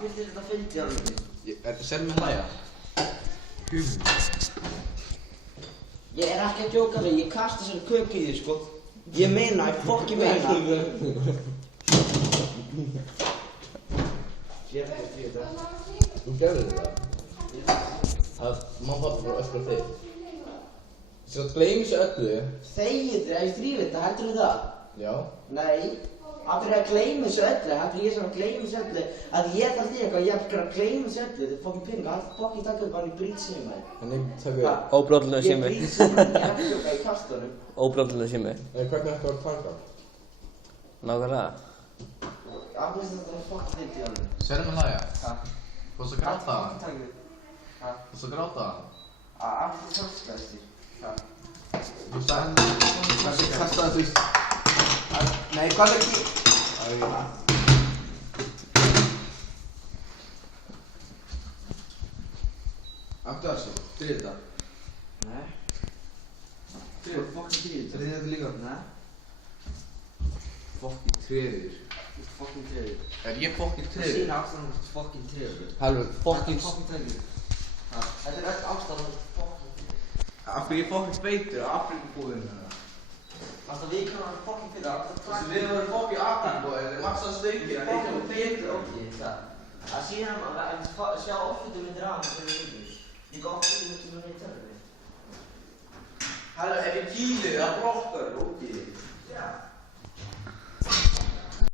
finnst þér þetta fyndið alveg? Sér mig hlæja. Ég er ekki að djóka við, ég kasta þessari köku í þig, sko. Ég meina, ég fokki meina. Ég er ekki að því þetta. Þú gerðir þetta? Að mamma og pappa bara öskra þig. Svo að gleymi þessu öllu. Þegið þér, ef ég þrýf þetta, heldur þið það? Já. Nei. Af hverju að gleyma þessu öllu, heldur ég sem að gleyma þessu öllu, að ég þarf því eitthvað, ég er að gleyma þessu öllu, þetta er fokkin pening, hann fokkin taka upp hann í brýtsími maður. Þannig taka upp. Óbrotlega sími. Ég brýtsími, ég hef ekki okkar í kastunum. Óbrotlega sími. Hvernig ættu að taka? Nákvæmlega. Af hverju þetta er fokkin fyndið alveg. Sér mig hlæja. Hæ? Þú varst að gráta hann. Takk fyrir. Hæ? Þú varst að gráta hann. Af hverju sáttskæðist þér? Hæ? Þú sagði kastaði þú veist. Nei, hvað er ekki? Aftur þessu, drýð þetta. Nei. Þú er fokkin drýð Drýð þetta líka. Nei. Fokkin treður. Þú er fokkin treður. Er ég fokkin Það treður? sína ástæðan að þú er fokkin treður. Halvur, fokkin... Fokkin treður. Þetta er öll ástæðan að þú er fokkin treður. Af hverju ég fokkin feitur á Afrikubúðinu? Alltaf við kannan að fokkin fyrir það. Við erum fokkin Afrikubúðinu, þeir maksa stöngir. Fokkin treður, ok, það. Það sína að sjá oflutum myndir á hann þegar við viljum. Líka oflutum myndir í törnum. Halvur, ef ég kýli það brottar, ok. Já.